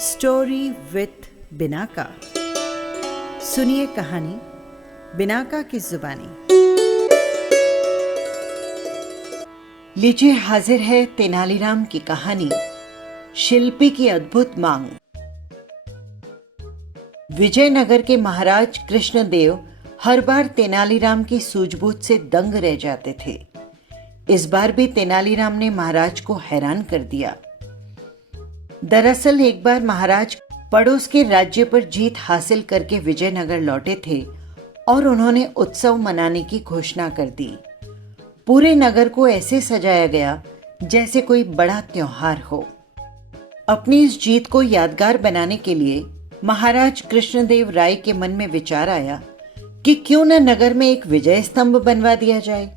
Story with Binaca. सुनिए कहानी Binaca की जुबानी। लीजिए हाजिर है तेनालीराम की कहानी शिल्पी की अद्भुत मांग। विजयनगर के महाराज कृष्णदेव हर बार तेनालीराम की सूझबूझ से दंग रह जाते थे। इस बार भी तेनालीराम ने महाराज को हैरान कर दिया। दरअसल एक बार महाराज पड़ोस के राज्य पर जीत हासिल करके विजयनगर लौटे थे और उन्होंने उत्सव मनाने की घोषणा कर दी। पूरे नगर को ऐसे सजाया गया जैसे कोई बड़ा त्योहार हो। अपनी इस जीत को यादगार बनाने के लिए महाराज कृष्णदेव राय के मन में विचार आया कि क्यों न नगर में एक विजय स्तंभ बनवा दिया जाए।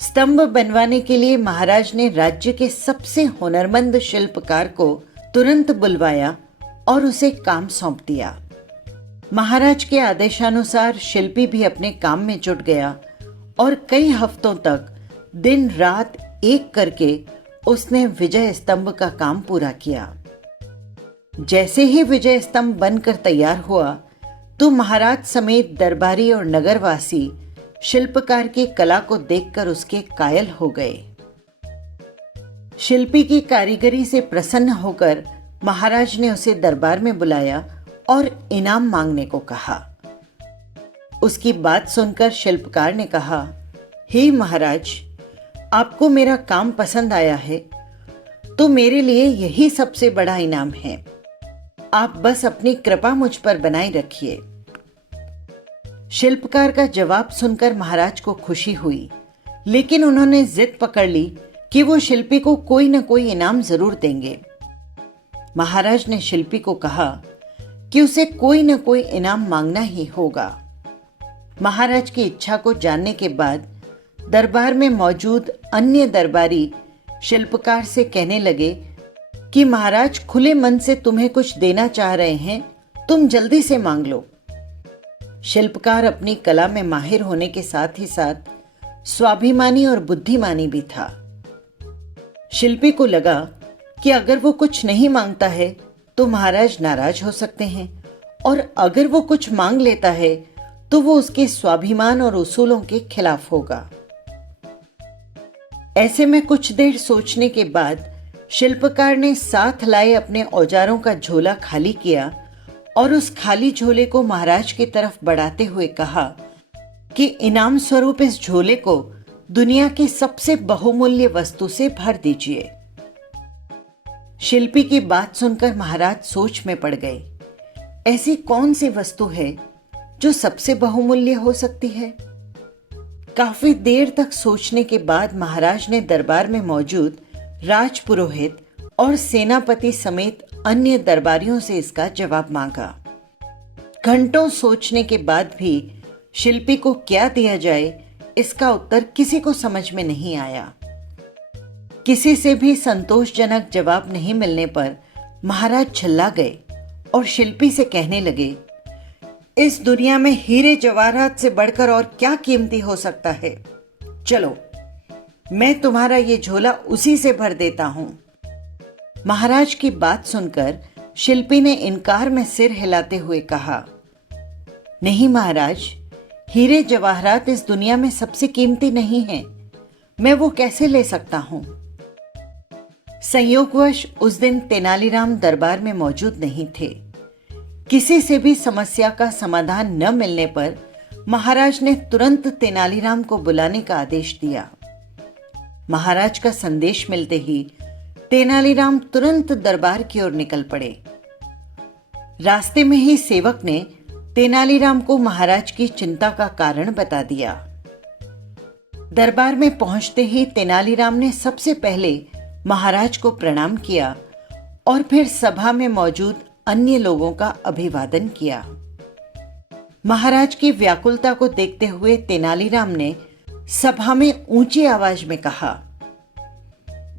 स्तंभ बनवाने के लिए महाराज ने राज्य के सबसे हुनरमंद शिल्पकार को तुरंत बुलवाया और उसे काम सौंप दिया। महाराज के आदेशानुसार शिल्पी भी अपने काम में जुट गया और कई हफ्तों तक दिन रात एक करके उसने विजय स्तंभ का काम पूरा किया। जैसे ही विजय स्तंभ बनकर तैयार हुआ तो महाराज समेत दरबारी और नगरवासी शिल्पकार की कला को देखकर उसके कायल हो गए। शिल्पी की कारीगरी से प्रसन्न होकर महाराज ने उसे दरबार में बुलाया और इनाम मांगने को कहा। उसकी बात सुनकर शिल्पकार ने कहा, हे महाराज, आपको मेरा काम पसंद आया है तो मेरे लिए यही सबसे बड़ा इनाम है। आप बस अपनी कृपा मुझ पर बनाए रखिए। शिल्पकार का जवाब सुनकर महाराज को खुशी हुई, लेकिन उन्होंने जिद पकड़ ली कि वो शिल्पी को कोई न कोई इनाम जरूर देंगे। महाराज ने शिल्पी को कहा कि उसे कोई न कोई इनाम मांगना ही होगा। महाराज की इच्छा को जानने के बाद दरबार में मौजूद अन्य दरबारी शिल्पकार से कहने लगे कि महाराज खुले मन से तुम्हें कुछ देना चाह रहे हैं, तुम जल्दी से मांग लो। शिल्पकार अपनी कला में माहिर होने के साथ ही साथ स्वाभिमानी और बुद्धिमानी भी था। शिल्पी को लगा कि अगर वो कुछ नहीं मांगता है तो महाराज नाराज हो सकते हैं और अगर वो कुछ मांग लेता है तो वो उसके स्वाभिमान और उसूलों के खिलाफ होगा। ऐसे में कुछ देर सोचने के बाद शिल्पकार ने साथ लाए अपने औजारों का झोला खाली किया और उस खाली झोले को महाराज की तरफ बढ़ाते हुए कहा कि इनाम स्वरूप इस झोले को दुनिया की सबसे बहुमूल्य वस्तु से भर दीजिए। शिल्पी की बात सुनकर महाराज सोच में पड़ गए। ऐसी कौन सी वस्तु है जो सबसे बहुमूल्य हो सकती है? काफी देर तक सोचने के बाद महाराज ने दरबार में मौजूद राजपुरोहित और सेनापति समेत अन्य दरबारियों से इसका जवाब मांगा। घंटों सोचने के बाद भी शिल्पी को क्या दिया जाए, इसका उत्तर किसी को समझ में नहीं आया। किसी से भी संतोषजनक जवाब नहीं मिलने पर महाराज चिल्ला गए और शिल्पी से कहने लगे, इस दुनिया में हीरे जवाहरात से बढ़कर और क्या कीमती हो सकता है। चलो, मैं तुम्हारा ये झोला उसी से भर देता हूं। महाराज की बात सुनकर शिल्पी ने इनकार में सिर हिलाते हुए कहा, नहीं महाराज, हीरे जवाहरात इस दुनिया में सबसे कीमती नहीं हैं। मैं वो कैसे ले सकता हूं? संयोगवश उस दिन तेनालीराम दरबार में मौजूद नहीं थे। किसी से भी समस्या का समाधान न मिलने पर महाराज ने तुरंत तेनालीराम को बुलाने का आदेश दिया। महाराज का संदेश मिलते ही तेनालीराम तुरंत दरबार की ओर निकल पड़े। रास्ते में ही सेवक ने तेनालीराम को महाराज की चिंता का कारण बता दिया। दरबार में पहुंचते ही तेनालीराम ने सबसे पहले महाराज को प्रणाम किया और फिर सभा में मौजूद अन्य लोगों का अभिवादन किया। महाराज की व्याकुलता को देखते हुए तेनालीराम ने सभा में ऊंची आवाज में कहा,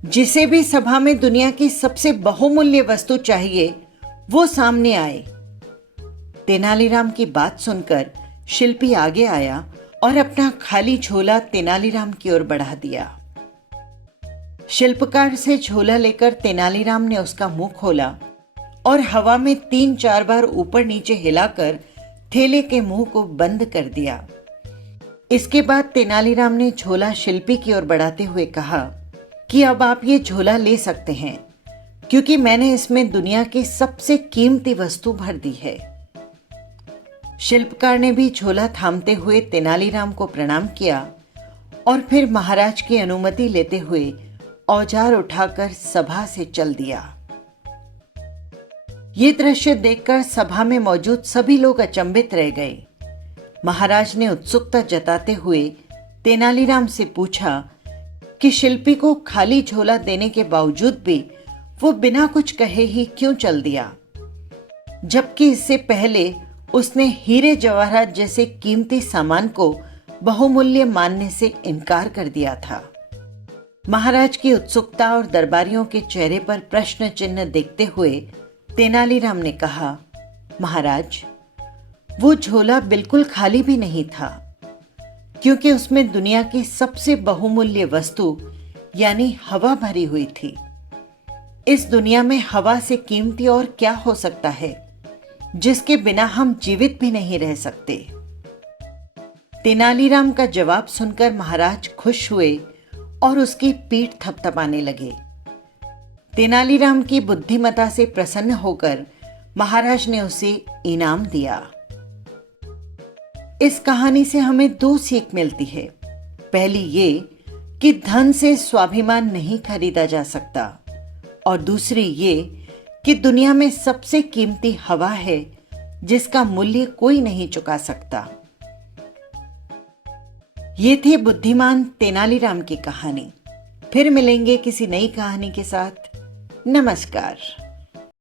जिसे भी सभा में दुनिया की सबसे बहुमूल्य वस्तु चाहिए वो सामने आए। तेनालीराम की बात सुनकर शिल्पी आगे आया और अपना खाली झोला तेनालीराम की ओर बढ़ा दिया। शिल्पकार से झोला लेकर तेनालीराम ने उसका मुंह खोला और हवा में 3-4 बार ऊपर नीचे हिलाकर थैले के मुंह को बंद कर दिया। इसके बाद तेनालीराम ने झोला शिल्पी की ओर बढ़ाते हुए कहा कि अब आप ये झोला ले सकते हैं, क्योंकि मैंने इसमें दुनिया की सबसे कीमती वस्तु भर दी है। शिल्पकार ने भी झोला थामते हुए तेनालीराम को प्रणाम किया और फिर महाराज की अनुमति लेते हुए औजार उठाकर सभा से चल दिया। ये दृश्य देखकर सभा में मौजूद सभी लोग अचंभित रह गए। महाराज ने उत्सुकता जताते हुए तेनालीराम से पूछा कि शिल्पी को खाली झोला देने के बावजूद भी वो बिना कुछ कहे ही क्यों चल दिया, जबकि इससे पहले उसने हीरे जवाहरात जैसे कीमती सामान को बहुमूल्य मानने से इनकार कर दिया था। महाराज की उत्सुकता और दरबारियों के चेहरे पर प्रश्न चिन्ह देखते हुए तेनालीराम ने कहा, महाराज, वो झोला बिल्कुल खाली भी नहीं था, क्योंकि उसमें दुनिया की सबसे बहुमूल्य वस्तु यानी हवा भरी हुई थी। इस दुनिया में हवा से कीमती और क्या हो सकता है, जिसके बिना हम जीवित भी नहीं रह सकते। तेनालीराम का जवाब सुनकर महाराज खुश हुए और उसकी पीठ थपथपाने लगे। तेनालीराम की बुद्धिमत्ता से प्रसन्न होकर महाराज ने उसे इनाम दिया। इस कहानी से हमें 2 सीख मिलती है। पहली ये कि धन से स्वाभिमान नहीं खरीदा जा सकता, और दूसरी ये कि दुनिया में सबसे कीमती हवा है जिसका मूल्य कोई नहीं चुका सकता। ये थी बुद्धिमान तेनालीराम की कहानी। फिर मिलेंगे किसी नई कहानी के साथ। नमस्कार।